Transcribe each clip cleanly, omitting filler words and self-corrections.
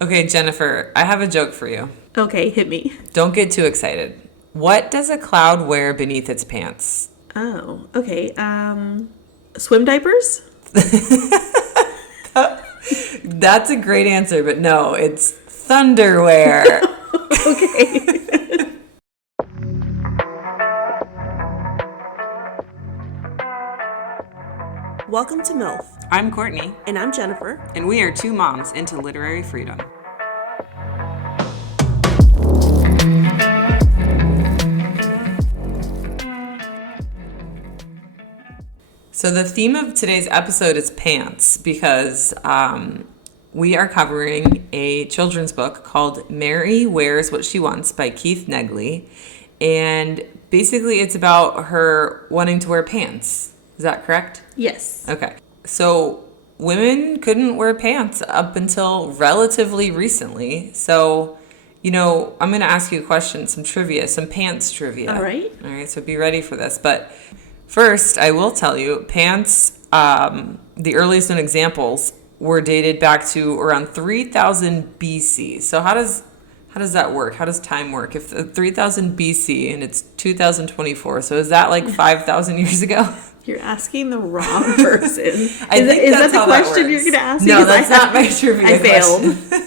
Okay, Jennifer, I have a joke for you. Okay, hit me. Don't get too excited. What does a cloud wear beneath its pants? Oh, okay. Swim diapers? That's a great answer, but no, it's thunderwear. Okay. Welcome to MILF. I'm Courtney, And I'm Jennifer. and we are two moms into literary freedom. So the theme of today's episode is pants because we are covering a children's book called Mary Wears What She Wants by Keith Negley. And basically it's about her wanting to wear pants. Is that correct? Yes. Okay. So women couldn't wear pants up until relatively recently. So, I'm going to ask you a question, some trivia, some pants trivia. All right. All right, so be ready for this. But first, I will tell you, pants, the earliest known examples were dated back to around 3000 BC. So how does that work? How does time work? If 3000 BC and it's 2024, so is that like 5,000 years ago? You're asking the wrong person. Is that's that the how question that you're works. going to ask me? No, that's not my trivia I failed. question.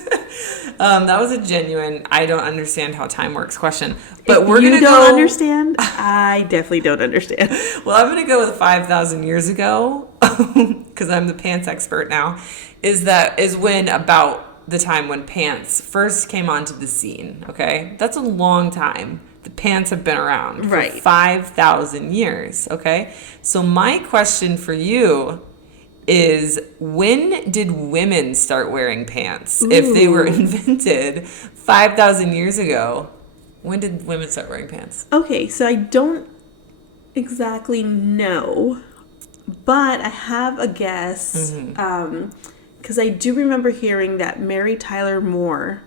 That was a genuine, I don't understand how time works question. But If we're going to go... don't understand, I definitely don't understand. Well, I'm going to go with 5,000 years ago, because I'm the pants expert now, is when about the time when pants first came onto the scene, okay? That's a long time. The pants have been around for Right. 5,000 years, okay? So my question for you is, when did women start wearing pants? Ooh. If they were invented 5,000 years ago, when did women start wearing pants? Okay, so I don't exactly know, but I have a guess. Because I do remember hearing that Mary Tyler Moore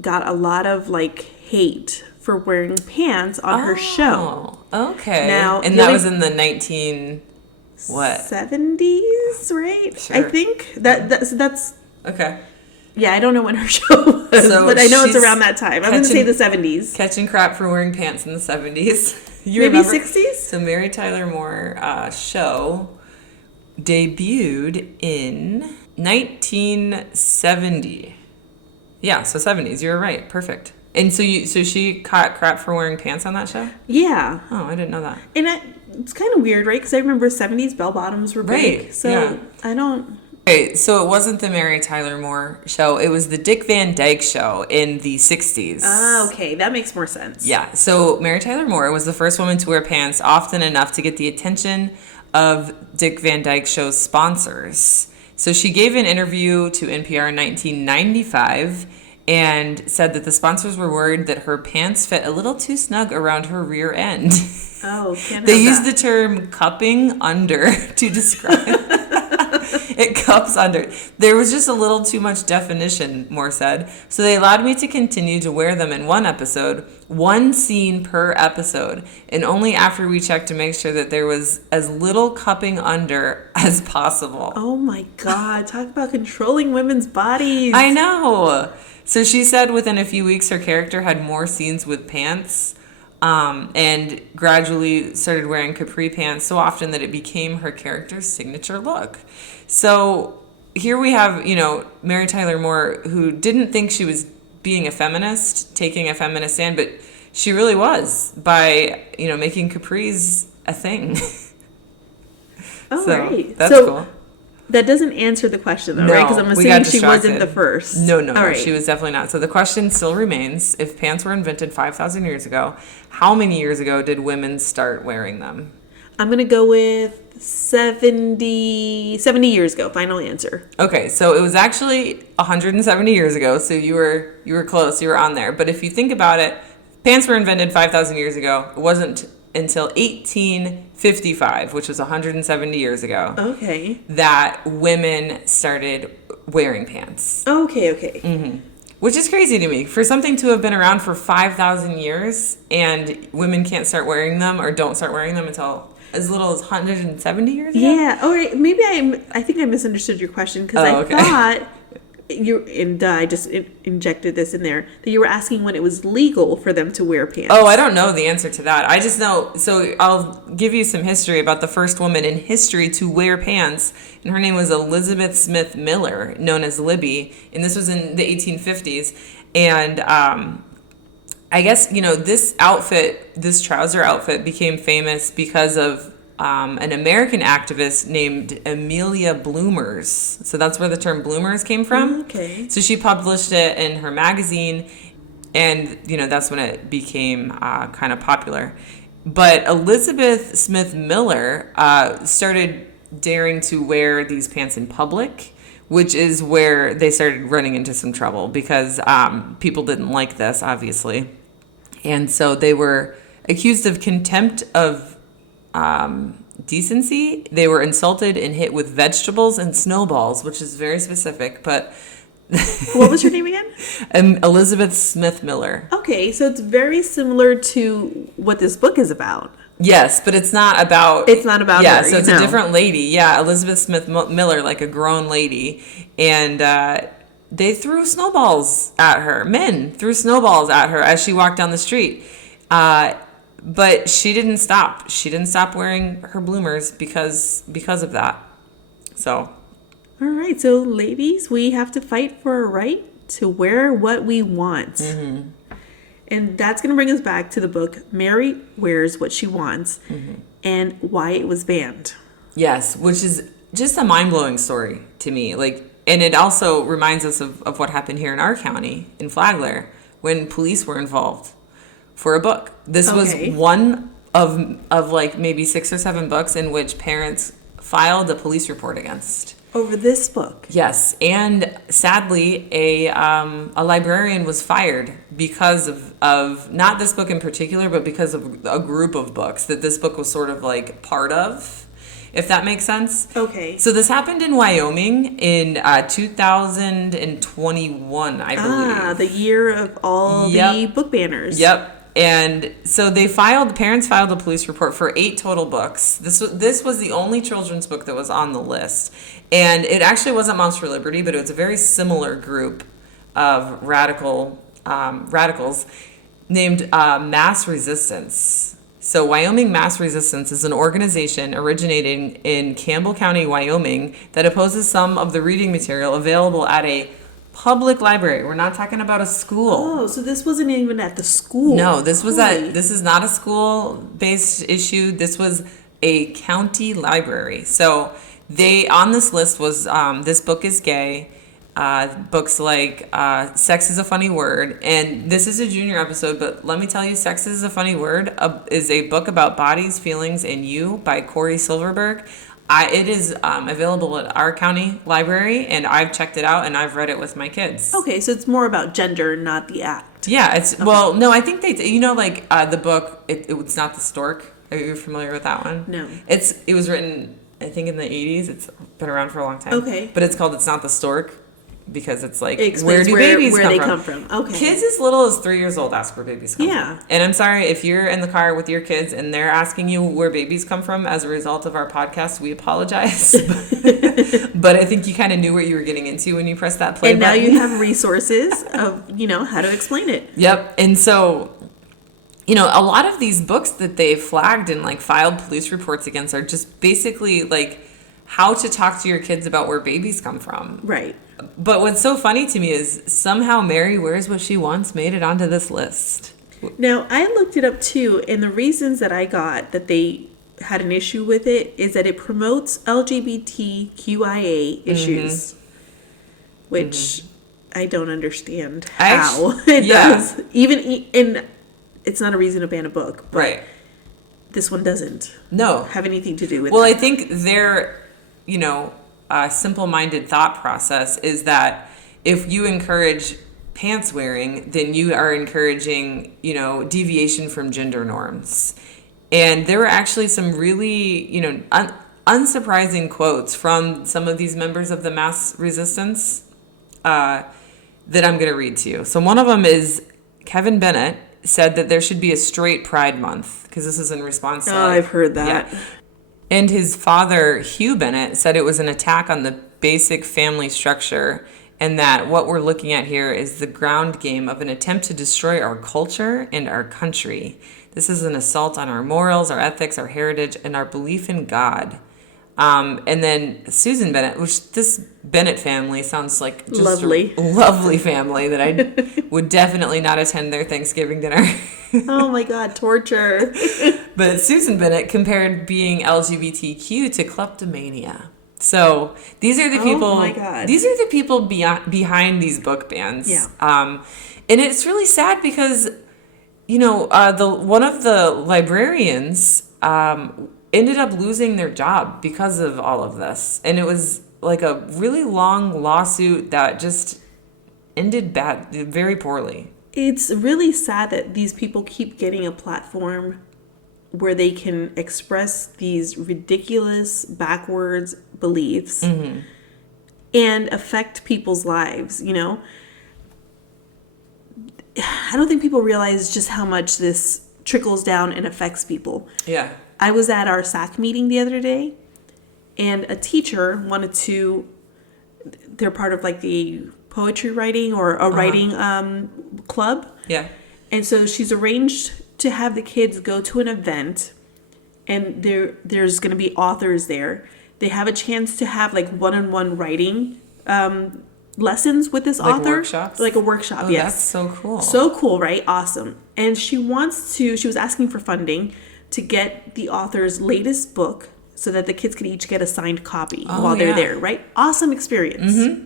got a lot of hate for wearing pants on her show. Okay. Now, and that was in the 19 what? 70s, right? Sure. I think that's Okay. yeah. I don't know when her show was, So but I know it's she's around that time. I'm going to say the 70s, Catching crap for wearing pants in the 70s. You maybe remember? 60s. So Mary Tyler Moore show debuted in 1970. Yeah, so 70s. You're right. Perfect. And so she caught crap for wearing pants on that show? Yeah. Oh, I didn't know that. And it's kind of weird, right? Because I remember 70s bell bottoms were big. Right, So yeah. I don't... Okay, so it wasn't the Mary Tyler Moore show. It was the Dick Van Dyke show in the 60s. Ah, okay. That makes more sense. Yeah, so Mary Tyler Moore was the first woman to wear pants often enough to get the attention of Dick Van Dyke show's sponsors. So she gave an interview to NPR in 1995 and said that the sponsors were worried that her pants fit a little too snug around her rear end. Oh, can't They have used that. the term cupping under to describe it. Cups under. There was just a little too much definition, Moore said. So they allowed me to continue to wear them in one episode, one scene per episode, and only after we checked to make sure that there was as little cupping under as possible. Oh my God. Talk about controlling women's bodies. I know. So she said within a few weeks her character had more scenes with pants and gradually started wearing capri pants so often that it became her character's signature look. So here we have, Mary Tyler Moore, who didn't think she was being a feminist, taking a feminist stand, but she really was by, making capris a thing. Oh, So right. that's cool. That doesn't answer the question, though, No, right? Because I'm we got assuming she wasn't distracted. the first. No, All right. she was definitely not. So the question still remains, if pants were invented 5,000 years ago, how many years ago did women start wearing them? I'm going to go with 70 years ago. Final answer. Okay, so it was actually 170 years ago, so you were close, you were on there. But if you think about it, pants were invented 5,000 years ago. It wasn't until 1855, which was 170 years ago, Okay. that women started wearing pants. Okay. Which is crazy to me. For something to have been around for 5,000 years and women can't start wearing them or don't start wearing them until as little as 170 years ago? Yeah. All right. Maybe I think I misunderstood your question because I okay. thought I just injected this in there, that you were asking when it was legal for them to wear pants. Oh, I don't know the answer to that. I just know, so I'll give you some history about the first woman in history to wear pants, and her name was Elizabeth Smith Miller, known as Libby, and this was in the 1850s. And I guess, this trouser outfit became famous because of an American activist named Amelia Bloomers. So that's where the term bloomers came from. Okay. So she published it in her magazine, and, that's when it became kind of popular. But Elizabeth Smith Miller started daring to wear these pants in public, which is where they started running into some trouble because people didn't like this, obviously. And so they were accused of contempt of decency. They were insulted and hit with vegetables and snowballs, which is very specific, but... What was your name again? Elizabeth Smith Miller. Okay, so it's very similar to what this book is about. Yes, but it's not about... It's not about yeah, her. so it's a different lady. Yeah, Elizabeth Smith Miller, like a grown lady. And they threw snowballs at her. Men threw snowballs at her as she walked down the street. But she didn't stop. She didn't stop wearing her bloomers because of that. So... All right, so ladies, we have to fight for a right to wear what we want. Mm-hmm. And that's going to bring us back to the book, Mary Wears What She Wants, and why it was banned. Yes, which is just a mind-blowing story to me. And it also reminds us of what happened here in our county, in Flagler, when police were involved for a book. This was one of like maybe 6 or 7 books in which parents filed a police report against. Over this book. Yes, and sadly, a librarian was fired because of not this book in particular, but because of a group of books that this book was sort of like part of, if that makes sense. Okay. So this happened in Wyoming in 2021, I believe. The year of all the book banners. Yep. And so parents filed a police report for 8 total books. This was the only children's book that was on the list. And it actually wasn't Moms for Liberty, but it was a very similar group of radicals named Mass Resistance. So Wyoming Mass Resistance is an organization originating in Campbell County, Wyoming, that opposes some of the reading material available at a public library. We're not talking about a school. Oh, so this wasn't even at the school. No, this is not a school-based issue. This was a county library. So on this list was This Book is Gay, books like Sex is a Funny Word, and this is a junior episode, but let me tell you, Sex is a Funny Word is a book about bodies, feelings, and you by Corey Silverberg. It is available at our county library, and I've checked it out, and I've read it with my kids. Okay, so it's more about gender, not the act. Yeah, well, no, I think the book, It's Not the Stork. Are you familiar with that one? No. It was written, I think, in the 80s. It's been around for a long time. Okay. But it's called It's Not the Stork, because it's like, where do babies come from? Okay. Kids as little as 3 years old ask where babies come from. And I'm sorry, if you're in the car with your kids and they're asking you where babies come from as a result of our podcast, we apologize. But I think you kind of knew what you were getting into when you pressed that play button. And now you have resources of, how to explain it. Yep. And so, a lot of these books that they've flagged and filed police reports against are just basically how to talk to your kids about where babies come from. Right. But what's so funny to me is somehow Mary Wears What She Wants made it onto this list. Now, I looked it up too, and the reasons that I got that they had an issue with it is that it promotes LGBTQIA issues, which I don't understand how it does. And it's not a reason to ban a book, but right. This one doesn't have anything to do with Well, that. I think their, simple-minded thought process is that if you encourage pants wearing, then you are encouraging, deviation from gender norms. And there were actually some really, unsurprising quotes from some of these members of the mass resistance that I'm going to read to you. So one of them is Kevin Bennett said that there should be a straight Pride Month, because this is in response to... I've heard that. Yeah. And his father, Hugh Bennett, said it was an attack on the basic family structure and that what we're looking at here is the ground game of an attempt to destroy our culture and our country. This is an assault on our morals, our ethics, our heritage, and our belief in God. And then Susan Bennett, which this Bennett family sounds like just lovely. a lovely family that I would definitely not attend their Thanksgiving dinner. Oh my God, torture. But Susan Bennett compared being LGBTQ to kleptomania. So these are the people. Oh my God. These are the people behind these book bans. Yeah. And it's really sad because, one of the librarians ended up losing their job because of all of this, and it was like a really long lawsuit that just ended very poorly. It's really sad that these people keep getting a platform where they can express these ridiculous, backwards beliefs and affect people's lives, I don't think people realize just how much this trickles down and affects people. Yeah. I was at our SAC meeting the other day, and a teacher they're part of like the poetry writing or a writing club. Yeah. And so she's arranged to have the kids go to an event, and there's going to be authors there. They have a chance to have like one-on-one writing lessons with this author. Workshops? Like a workshop, Oh, yes. that's so cool. So cool, right? Awesome. And she was asking for funding to get the author's latest book so that the kids could each get a signed copy while they're there, right? Awesome experience. Mm-hmm.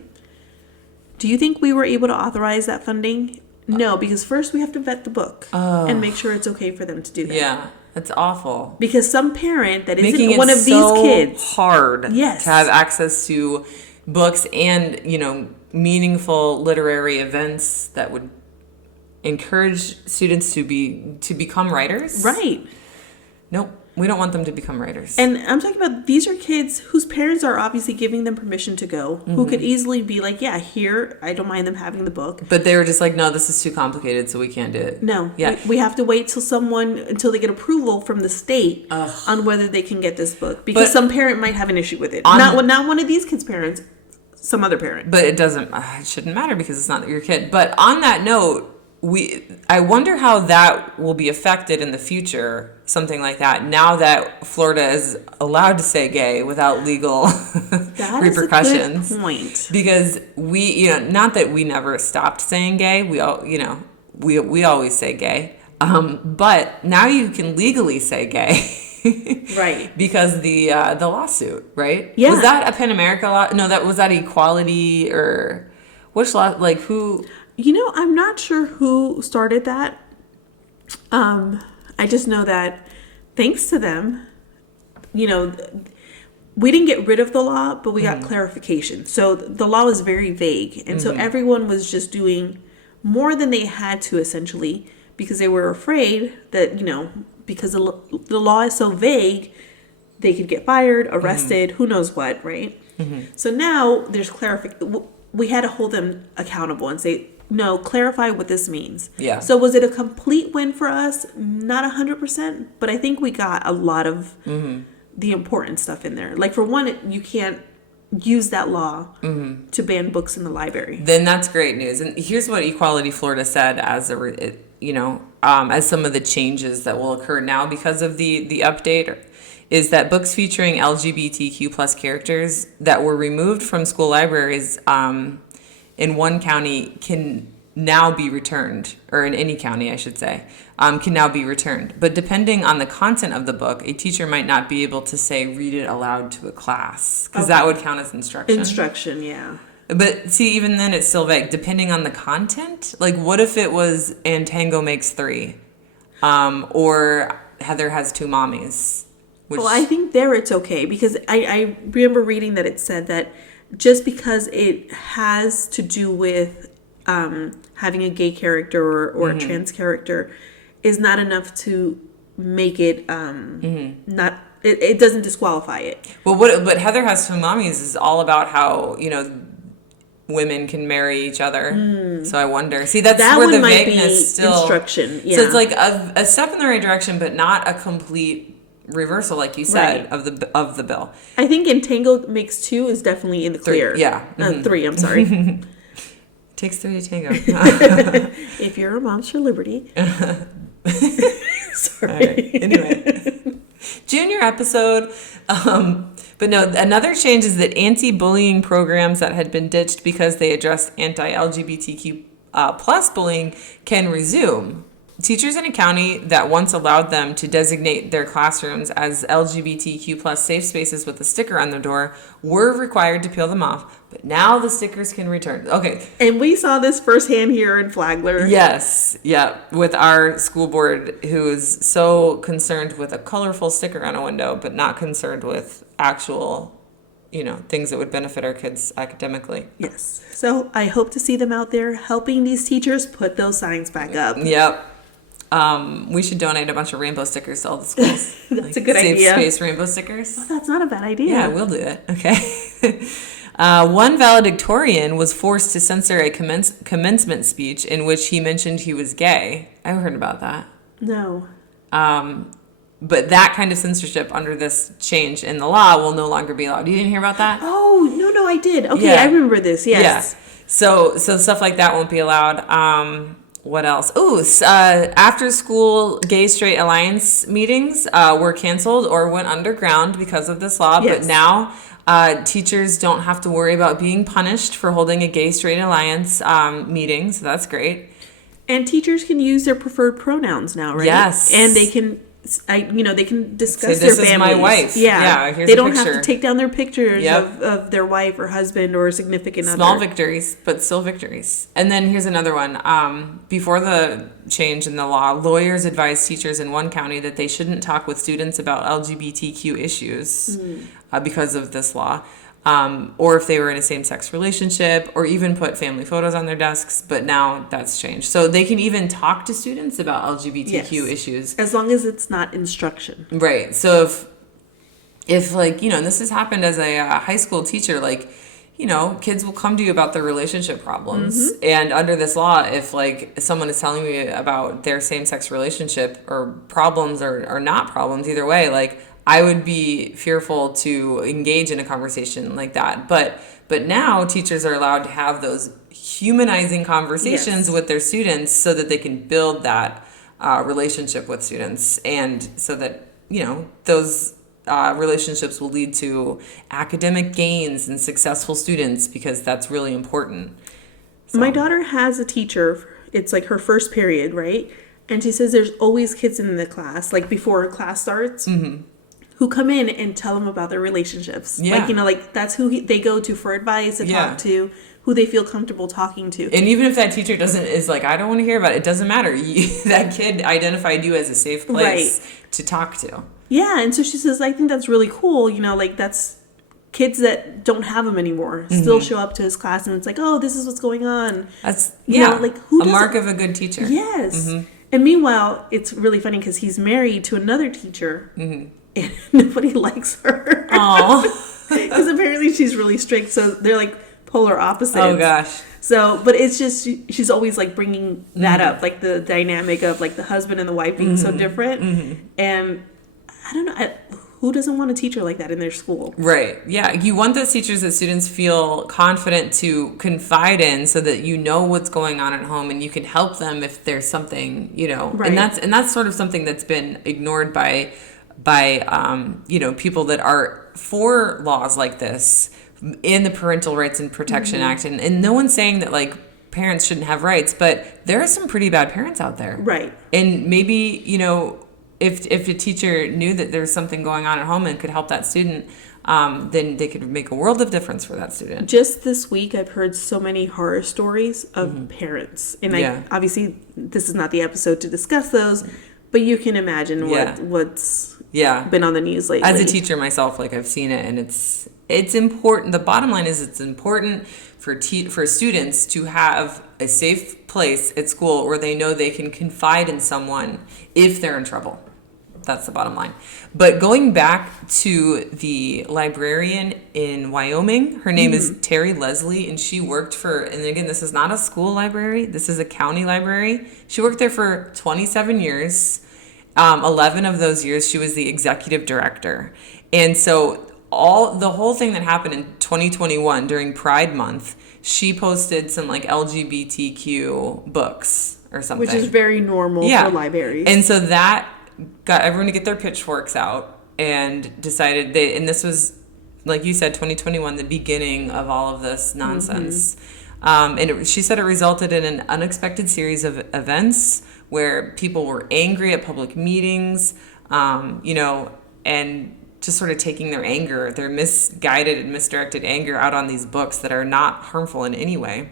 Do you think we were able to authorize that funding? No, because first we have to vet the book and make sure it's okay for them to do that. Yeah, that's awful. Because some parent that Making isn't one of these kids. Hard Yes. to have access to books and, meaningful literary events that would encourage students to become writers. Right. Nope. We don't want them to become writers. And I'm talking about these are kids whose parents are obviously giving them permission to go, who could easily be like, yeah, here, I don't mind them having the book. But they were just like, no, this is too complicated, so we can't do it. No. Yeah. We have to wait until they get approval from the state on whether they can get this book. Because some parent might have an issue with it. Not one of these kids' parents, some other parent. But it shouldn't matter because it's not your kid. But on that note, I wonder how that will be affected in the future, something like that, now that Florida is allowed to say gay without legal repercussions. That's a good point. Because not that we never stopped saying gay, we always say gay. But now you can legally say gay. Right. Because the lawsuit, right? Yeah. Was that a PEN America law? No, was that equality or which law? Like who? I'm not sure who started that. I just know that thanks to them, we didn't get rid of the law, but we got clarification. So the law was very vague. And so everyone was just doing more than they had to, essentially, because they were afraid that, because the law is so vague, they could get fired, arrested, who knows what, right? So now there's clarification. We had to hold them accountable and say, no, clarify what this means. Yeah. So was it a complete win for us? Not 100%, but I think we got a lot of the important stuff in there. Like for one, you can't use that law to ban books in the library. Then that's great news. And here's what Equality Florida said as as some of the changes that will occur now because of the update is that books featuring LGBTQ plus characters that were removed from school libraries in one county can now be returned, or in any county, I should say, can now be returned. But depending on the content of the book, a teacher might not be able to say, read it aloud to a class, because that would count as instruction. Instruction, yeah. But see, even then it's still vague. Depending on the content, like what if it was "And Tango Makes Three," or Heather Has Two Mommies? Well, I think there it's okay, because I remember reading that it said that just because it has to do with having a gay character or a trans character is not enough to make it not. It doesn't disqualify it. Well, but Heather Has Two Mommies is all about how women can marry each other. So I wonder. See, that's that where one the might vagueness be still instruction. Yeah. So it's like a step in the right direction, but not a complete reversal, like you said, Right. of the bill. I think Entangled Makes Two is definitely in the clear. 3, yeah. 3, I'm sorry. Takes three to tango. If you're a mom's for liberty. Sorry. All right. Anyway, junior episode. But no, another change is that anti-bullying programs that had been ditched because they addressed anti-LGBTQ plus bullying can resume. Teachers in a county that once allowed them to designate their classrooms as LGBTQ plus safe spaces with a sticker on the door were required to peel them off, but now the stickers can return. Okay. And we saw this firsthand here in Flagler. Yes. Yeah. With our school board who is so concerned with a colorful sticker on a window, but not concerned with actual, things that would benefit our kids academically. Yes. So I hope to see them out there helping these teachers put those signs back up. Yep. We should donate a bunch of rainbow stickers to all the schools. That's a good idea. Safe space rainbow stickers. Oh, that's not a bad idea. Yeah, we'll do it. Okay. One valedictorian was forced to censor a commencement speech in which he mentioned he was gay. I heard about that. No. But that kind of censorship under this change in the law will no longer be allowed. You didn't hear about that? Oh, no, I did. Okay, Yeah. I remember this. Yes. Yeah. So stuff like that won't be allowed. What else? After school gay straight alliance meetings were canceled or went underground because of this law. Yes. But now teachers don't have to worry about being punished for holding a gay straight alliance meeting. So that's great. And teachers can use their preferred pronouns now, right? Yes. And they can, they can discuss Say, "This their is families. my wife." Yeah. Here's they a don't have picture. to take down their pictures Yep. of their wife or husband or significant Small other. victories, but still victories. And then here's another one. Before the change in the law, lawyers advised teachers in one county that they shouldn't talk with students about LGBTQ issues because of this law. Or if they were in a same-sex relationship, or even put family photos on their desks, but now that's changed. So they can even talk to students about LGBTQ issues. As long as it's not instruction. Right. So if and this has happened as a high school teacher, kids will come to you about their relationship problems. Mm-hmm. And under this law, if someone is telling me about their same-sex relationship or problems or not problems, either way, I would be fearful to engage in a conversation like that. But now teachers are allowed to have those humanizing conversations with their students so that they can build that relationship with students, and so that, those relationships will lead to academic gains and successful students, because that's really important. So. My daughter has a teacher. It's her first period, right? And she says there's always kids in the class, before class starts. Mm-hmm. Who come in and tell them about their relationships. Yeah. That's who they go to for advice and talk to, who they feel comfortable talking to. And even if that teacher is I don't want to hear about it, it doesn't matter. That kid identified you as a safe place to talk to. Yeah, and so she says, I think that's really cool. That's kids that don't have him anymore still show up to his class, and it's oh, this is what's going on. That's, who a mark of a good teacher. Yes. Mm-hmm. And meanwhile, it's really funny because he's married to another teacher. Mm-hmm. And nobody likes her. Aww. Because apparently she's really strict, so they're polar opposites. Oh gosh. So, but it's just she's always bringing that up, the dynamic of the husband and the wife being so different. Mm-hmm. And I don't know, who doesn't want a teacher like that in their school? Right. Yeah, you want those teachers that students feel confident to confide in, so that what's going on at home and you can help them if there's something, Right. And that's sort of something that's been ignored by people that are for laws like this in the Parental Rights and Protection Act. And no one's saying that parents shouldn't have rights, but there are some pretty bad parents out there. Right. And maybe, if a teacher knew that there's something going on at home and could help that student, then they could make a world of difference for that student. Just this week, I've heard so many horror stories of parents. And obviously, this is not the episode to discuss those, but you can imagine what's been on the news lately. As a teacher myself, I've seen it, and it's important. The bottom line is it's important for students to have a safe place at school where they know they can confide in someone if they're in trouble. That's the bottom line. But going back to the librarian in Wyoming, her name is Terry Leslie, and she worked and again, this is not a school library, this is a county library. She worked there for 27 years. 11 of those years, she was the executive director. And so the whole thing that happened in 2021 during Pride Month, she posted some like LGBTQ books or something. Which is very normal for libraries. And so that got everyone to get their pitchforks out and decided and this was, like you said, 2021, the beginning of all of this nonsense. She said it resulted in an unexpected series of events where people were angry at public meetings, and just sort of taking their anger, their misguided and misdirected anger out on these books that are not harmful in any way,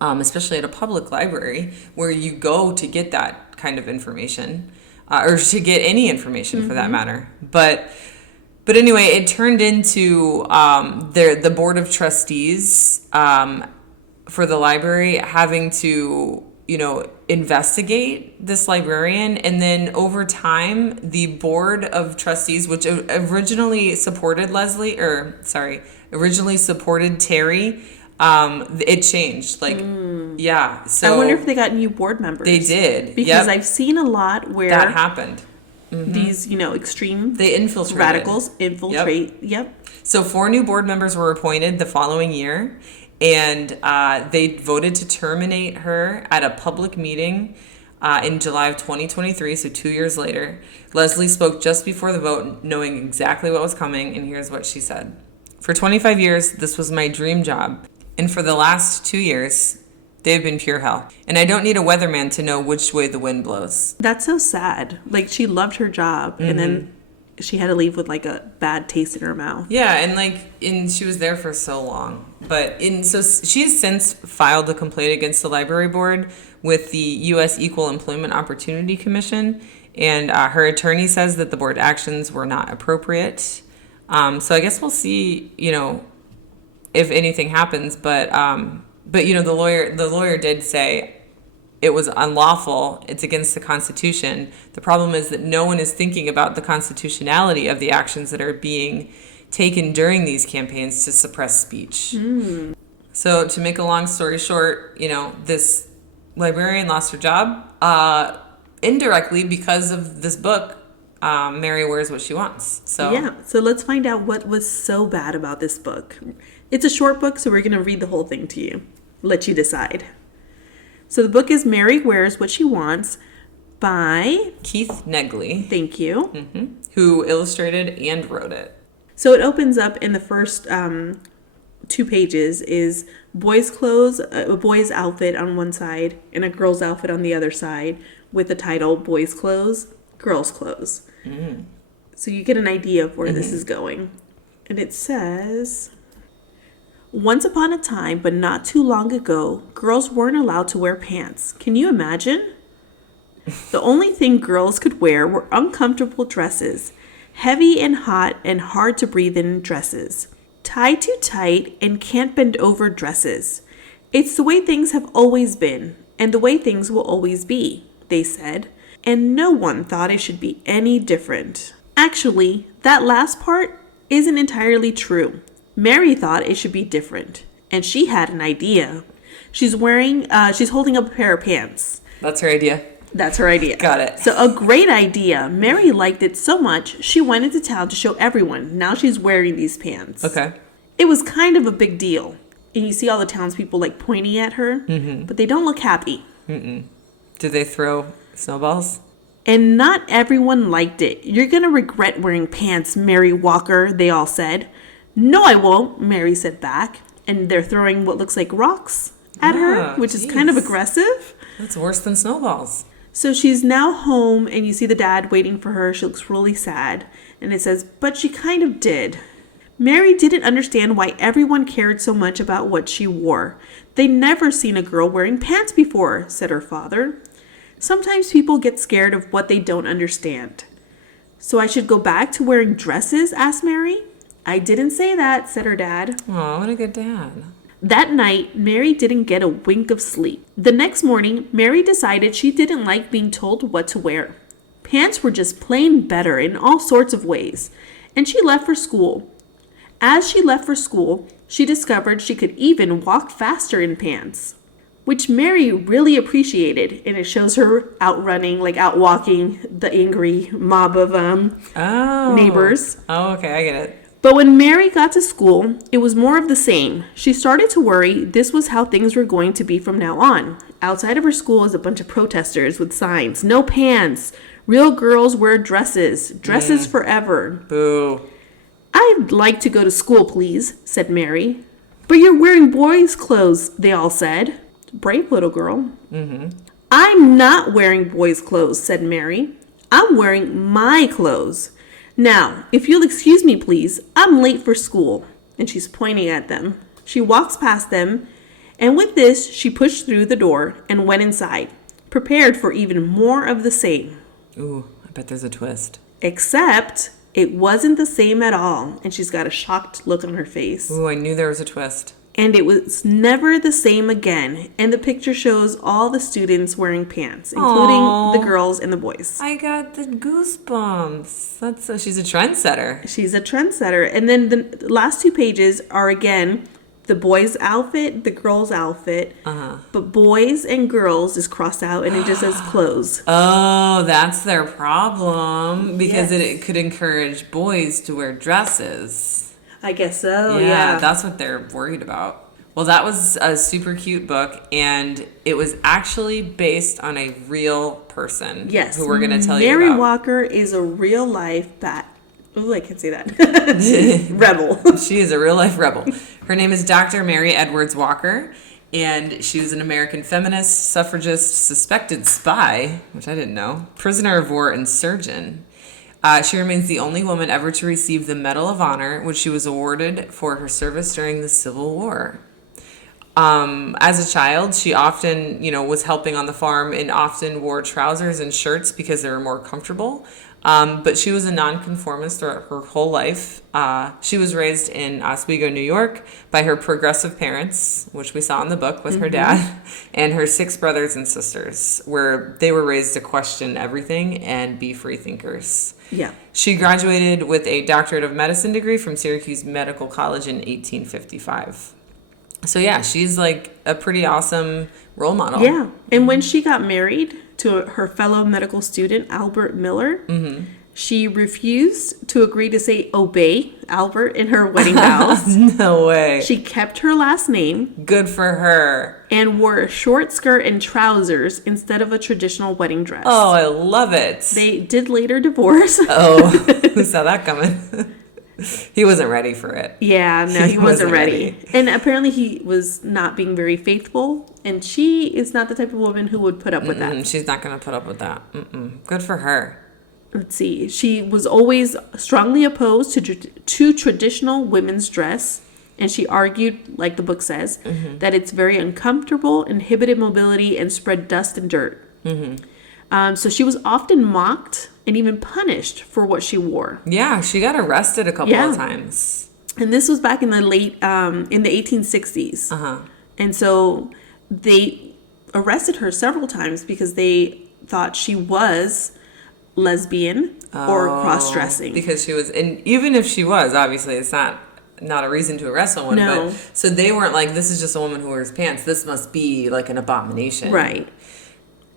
especially at a public library where you go to get that kind of information, or to get any information for that matter. But anyway, it turned into the board of trustees for the library having to, investigate this librarian. And then over time, the board of trustees, which originally supported Terry, it changed. Yeah. So I wonder if they got new board members. They did. Because I've seen a lot where that happened. These, extreme radicals infiltrate. Yep. So 4 new board members were appointed the following year, and they voted to terminate her at a public meeting in July of 2023, so 2 years later. Leslie spoke just before the vote, knowing exactly what was coming, and here's what she said. For 25 years, this was my dream job, and for the last 2 years, they've been pure hell. And I don't need a weatherman to know which way the wind blows. That's so sad. Like, she loved her job, and then she had to leave with, like, a bad taste in her mouth. Yeah, and she was there for so long. So she has since filed a complaint against the library board with the U.S. Equal Employment Opportunity Commission, and her attorney says that the board actions were not appropriate. So I guess we'll see, if anything happens, but the lawyer did say it was unlawful. It's against the Constitution. The problem is that no one is thinking about the constitutionality of the actions that are being taken during these campaigns to suppress speech. So to make a long story short, this librarian lost her job indirectly because of this book, Mary Wears What She Wants. So let's find out what was so bad about this book. It's a short book, so we're going to read the whole thing to you. Let you decide. So the book is Mary Wears What She Wants by Keith Negley. Thank you. Who illustrated and wrote it. So it opens up in the first 2 pages is boys' clothes, a boy's outfit on one side and a girl's outfit on the other side with the title Boys' Clothes, Girls' Clothes. So you get an idea of where this is going. And it says... Once upon a time, but not too long ago, girls weren't allowed to wear pants. Can you imagine? The only thing girls could wear were uncomfortable dresses, heavy and hot and hard to breathe in dresses, tied too tight and can't bend over dresses. It's the way things have always been, and the way things will always be, they said, and no one thought it should be any different. Actually, that last part isn't entirely true. Mary thought it should be different, and she had an idea. She's holding up a pair of pants. That's her idea? That's her idea. Got it. So a great idea. Mary liked it so much, she went into town to show everyone. Now she's wearing these pants. Okay. It was kind of a big deal. And you see all the townspeople like pointing at her, but they don't look happy. Do they throw snowballs? And not everyone liked it. You're going to regret wearing pants, Mary Walker, they all said. No, I won't, Mary said back. And they're throwing what looks like rocks at her, which is kind of aggressive. That's worse than snowballs. So she's now home, and you see the dad waiting for her. She looks really sad. And it says, but she kind of did. Mary didn't understand why everyone cared so much about what she wore. They'd never seen a girl wearing pants before, said her father. Sometimes people get scared of what they don't understand. So I should go back to wearing dresses, asked Mary. I didn't say that, said her dad. Oh, what a good dad. That night, Mary didn't get a wink of sleep. The next morning, Mary decided she didn't like being told what to wear. Pants were just plain better in all sorts of ways, and she left for school. As she left for school, she discovered she could even walk faster in pants, which Mary really appreciated, and it shows her out walking the angry mob of neighbors. Oh, okay, I get it. But when Mary got to school, it was more of the same. She started to worry this was how things were going to be from now on. Outside of her school is a bunch of protesters with signs. No pants. Real girls wear dresses. Dresses forever. Boo. I'd like to go to school, please, said Mary. But you're wearing boys' clothes, they all said. Brave little girl. I'm not wearing boys' clothes, said Mary. I'm wearing my clothes. Now, if you'll excuse me, please, I'm late for school. And she's pointing at them. She walks past them, and with this, she pushed through the door and went inside, prepared for even more of the same. Ooh, I bet there's a twist. Except it wasn't the same at all, and she's got a shocked look on her face. Ooh, I knew there was a twist. And it was never the same again. And the picture shows all the students wearing pants, including Aww. the girls and the boys. I got the goosebumps. She's a trendsetter. She's a trendsetter. And then the last 2 pages are, again, the boys' outfit, the girls' outfit. But boys and girls is crossed out, and it just says clothes. Oh, that's their problem. Because Yes. it could encourage boys to wear dresses. I guess so, Yeah, that's what they're worried about. Well, that was a super cute book, and it was actually based on a real person. Yes. Who we're going to tell you Mary about. Walker is a real-life I can't say that. Rebel. She is a real-life rebel. Her name is Dr. Mary Edwards Walker, and she was an American feminist, suffragist, suspected spy, which I didn't know, prisoner of war, and surgeon. She remains the only woman ever to receive the Medal of Honor, which she was awarded for her service during the Civil War. As a child, she often, was helping on the farm and often wore trousers and shirts because they were more comfortable. But she was a nonconformist throughout her whole life. She was raised in Oswego, New York by her progressive parents, which we saw in the book with her dad, and her 6 brothers and sisters, where they were raised to question everything and be free thinkers. Yeah. She graduated with a doctorate of medicine degree from Syracuse Medical College in 1855. So yeah, she's like a pretty awesome role model. Yeah. And when she got married to her fellow medical student, Albert Miller, she refused to agree to say obey Albert in her wedding vows. No way. She kept her last name Good for her. and wore a short skirt and trousers instead of a traditional wedding dress. Oh, I love it. They did later divorce. Oh, who saw that coming? He wasn't ready for it. Yeah, no, he wasn't ready. And apparently he was not being very faithful. And she is not the type of woman who would put up with that. She's not going to put up with that. Good for her. Let's see. She was always strongly opposed to traditional women's dress. And she argued, like the book says, that it's very uncomfortable, inhibited mobility, and spread dust and dirt. So she was often mocked and even punished for what she wore. Yeah, she got arrested a couple of times. And this was back in the in the 1860s. And so they arrested her several times because they thought she was lesbian or cross-dressing. Because she was, and even if she was, obviously it's not a reason to arrest someone. No. But, so they weren't like, this is just a woman who wears pants. This must be like an abomination. Right.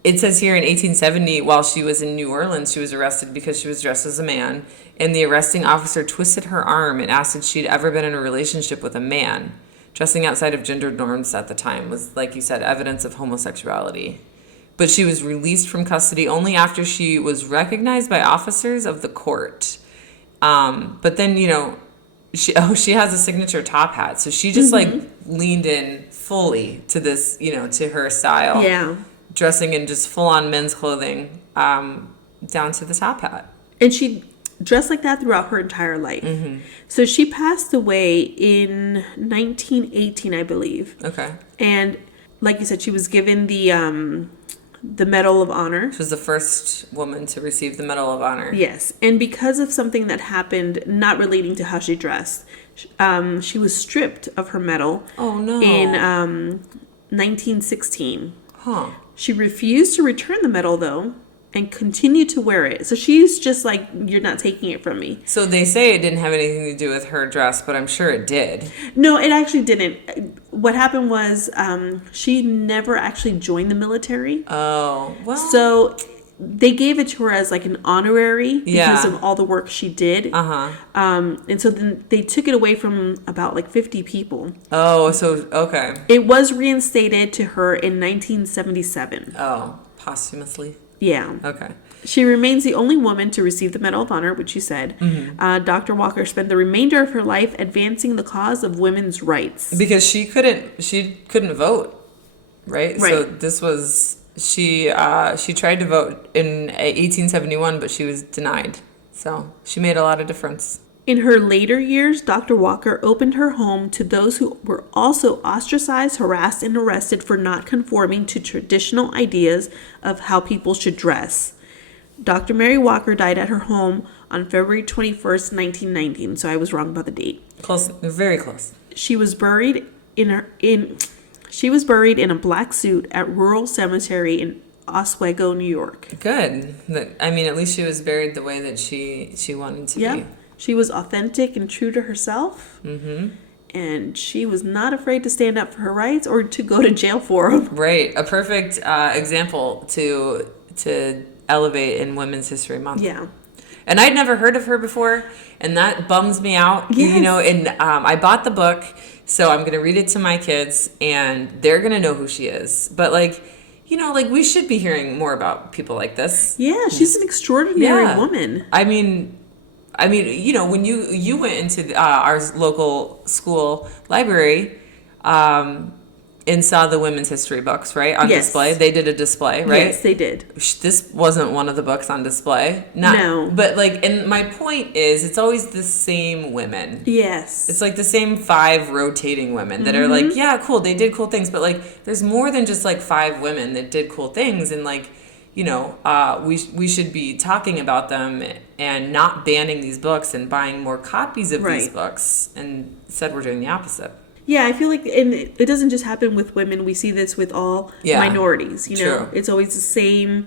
It says here in 1870, while she was in New Orleans, she was arrested because she was dressed as a man. And the arresting officer twisted her arm and asked if she'd ever been in a relationship with a man. Dressing outside of gender norms at the time was, like you said, evidence of homosexuality. But she was released from custody only after she was recognized by officers of the court. But then, she has a signature top hat. So she just leaned in fully to this, to her style. Yeah. Dressing in just full-on men's clothing down to the top hat. And she dressed like that throughout her entire life. So she passed away in 1918, I believe. Okay. And like you said, she was given the Medal of Honor. She was the first woman to receive the Medal of Honor. Yes. And because of something that happened not relating to how she dressed, she was stripped of her medal. Oh, no. In 1916. Huh. She refused to return the medal, though, and continued to wear it. So she's just like, you're not taking it from me. So they say it didn't have anything to do with her dress, but I'm sure it did. No, it actually didn't. What happened was she never actually joined the military. Oh, well. So they gave it to her as like an honorary because of all the work she did. And so then they took it away from about like 50 people. Oh, so, okay. It was reinstated to her in 1977. Oh, posthumously? Yeah. Okay. She remains the only woman to receive the Medal of Honor, which she said. Dr. Walker spent the remainder of her life advancing the cause of women's rights. Because she couldn't vote, right? So this was, she tried to vote in 1871, but she was denied. So she made a lot of difference. In her later years, Dr. Walker opened her home to those who were also ostracized, harassed, and arrested for not conforming to traditional ideas of how people should dress. Dr. Mary Walker died at her home on February 21st, 1919, so I was wrong about the date. Close, very close. She was buried in a black suit at Rural Cemetery in Oswego, New York. Good. I mean, at least she was buried the way that she wanted to be. She was authentic and true to herself. And she was not afraid to stand up for her rights or to go to jail for them. Right. A perfect example to elevate in Women's History Month. Yeah. And I'd never heard of her before, and that bums me out. Yes. You know, and I bought the book, so I'm going to read it to my kids, and they're going to know who she is. But, like, you know, like, we should be hearing more about people like this. Yeah, she's an extraordinary woman. I mean, you know, when you went into our local school library and saw the women's history books, right, on display. They did a display, right? Yes, they did. This wasn't one of the books on display. No. But, like, and my point is, it's always the same women. Yes. It's like the same 5 rotating women that are like, yeah, cool, they did cool things. But, like, there's more than just, like, 5 women that did cool things. And, like, you know, we should be talking about them and not banning these books and buying more copies of these books. And instead we're doing the opposite. Yeah, I feel like, and it doesn't just happen with women. We see this with all minorities. You know, it's always the same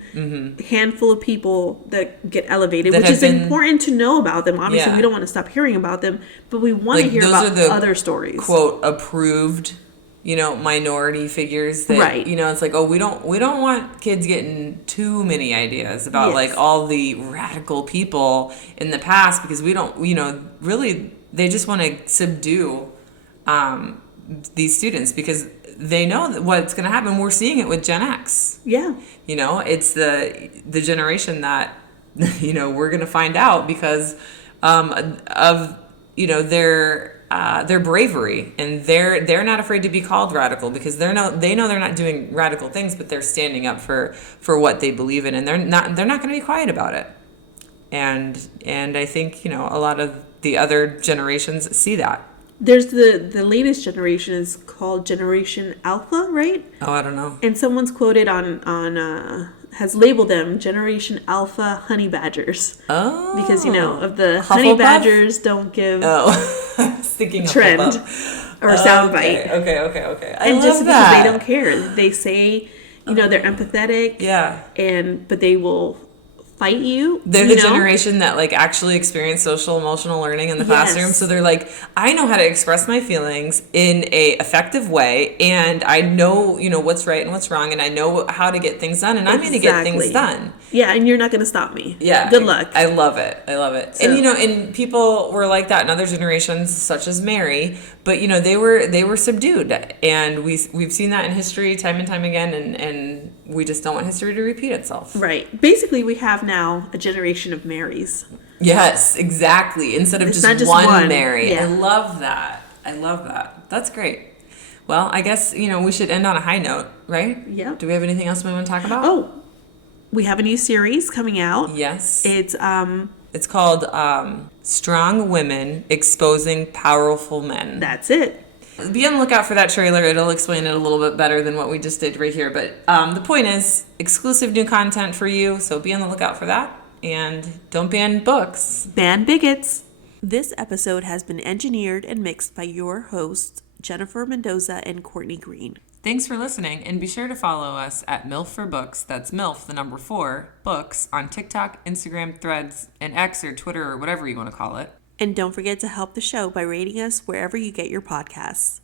handful of people that get elevated, which is important to know about them. Obviously, we don't want to stop hearing about them, but we want to hear about other stories. Quote approved, you know, minority figures. That, you know, it's like, oh, we don't want kids getting too many ideas about like all the radical people in the past, because we don't, you know, really they just want to subdue these students because they know that what's going to happen. We're seeing it with Gen X. Yeah. You know, it's the generation that, you know, we're going to find out because of, you know, their bravery, and they're not afraid to be called radical because they know they're not doing radical things, but they're standing up for what they believe in, and they're not going to be quiet about it. And I think, you know, a lot of the other generations see that. There's the latest generation is called Generation Alpha, right? Oh, I don't know. And someone's quoted on has labeled them Generation Alpha Honey Badgers. Oh. Because, you know, of the honey badgers don't give thinking trend or soundbite. Okay. I love just that. Because they don't care. They say, you know, they're empathetic. Yeah. But they will fight you. They're the generation that like actually experience social emotional learning in the classroom. So they're like, I know how to express my feelings in a effective way, and I know, you know, what's right and what's wrong, and I know how to get things done, and I'm going to get things done. Yeah, and you're not going to stop me. Yeah. Good luck. I love it. So. And, you know, and people were like that in other generations, such as Mary, but, you know, they were subdued. And we've seen that in history time and time again, and we just don't want history to repeat itself. Right. Basically, we have now a generation of Marys. Yes, exactly. Instead of just one Mary. Yeah. I love that. That's great. Well, I guess, you know, we should end on a high note, right? Yeah. Do we have anything else we want to talk about? Oh, we have a new series coming out. Yes. It's called Strong Women Exposing Powerful Men. That's it. Be on the lookout for that trailer. It'll explain it a little bit better than what we just did right here. But the point is, exclusive new content for you. So be on the lookout for that. And don't ban books. Ban bigots. This episode has been engineered and mixed by your hosts, Jennifer Mendoza and Courtney Green. Thanks for listening, and be sure to follow us at MILF for Books. That's MILF, the number 4, Books, on TikTok, Instagram, Threads, and X or Twitter or whatever you want to call it. And don't forget to help the show by rating us wherever you get your podcasts.